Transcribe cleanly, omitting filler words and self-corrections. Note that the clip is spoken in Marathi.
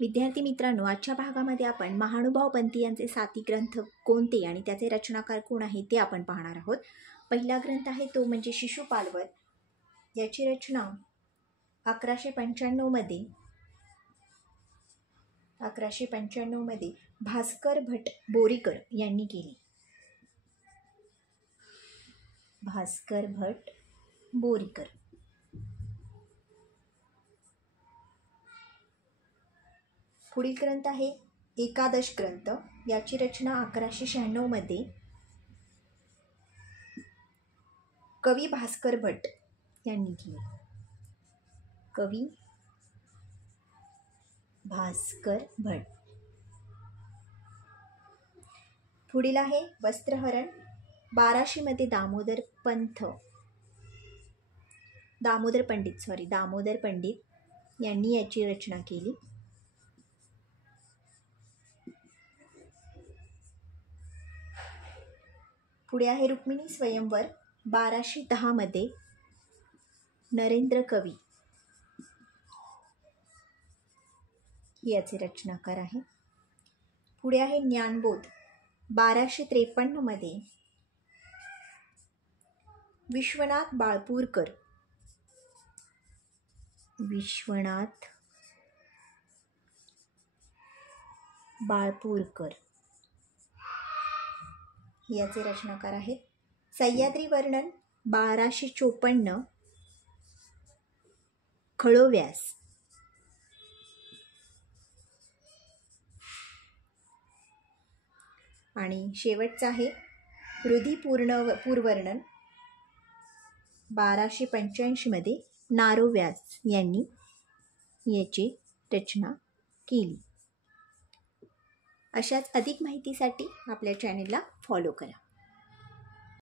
विद्यार्थी मित्रांनो, आजच्या भागामध्ये आपण महानुभाव पंथी यांचे साती ग्रंथ कोणते आणि त्याचे रचनाकार कोण आहे ते आपण पाहणार आहोत. पहिला ग्रंथ आहे तो म्हणजे शिशुपालवध. याची रचना 1195 मध्ये भास्कर भट बोरीकर यांनी केली. भास्कर भट बोरीकर. पुढील ग्रंथ आहे एकादश ग्रंथ. याची रचना 1196 मध्ये कवी भास्कर भट यांनी केली. कवी भास्कर भट. पुढील आहे वस्त्रहरण. 1200 मध्ये दामोदर पंडित यांनी याची रचना केली. पुढे आहे रुक्मिणी स्वयंवर. 1210 मध्ये नरेंद्र कवी याचे रचनाकार आहे. पुढे आहे ज्ञानबोध. 1253 मध्ये विश्वनाथ बाळपूरकर याचे रचनाकार आहेत. सह्याद्री वर्णन 1254 खळोव्यास. आणि शेवटचा आहे रुधिपूरवर्णन 1285 मध्ये नारोव्यास यांनी याची रचना केली. अशाच अधिक माहितीसाठी आपल्या चॅनेलला फॉलो करा.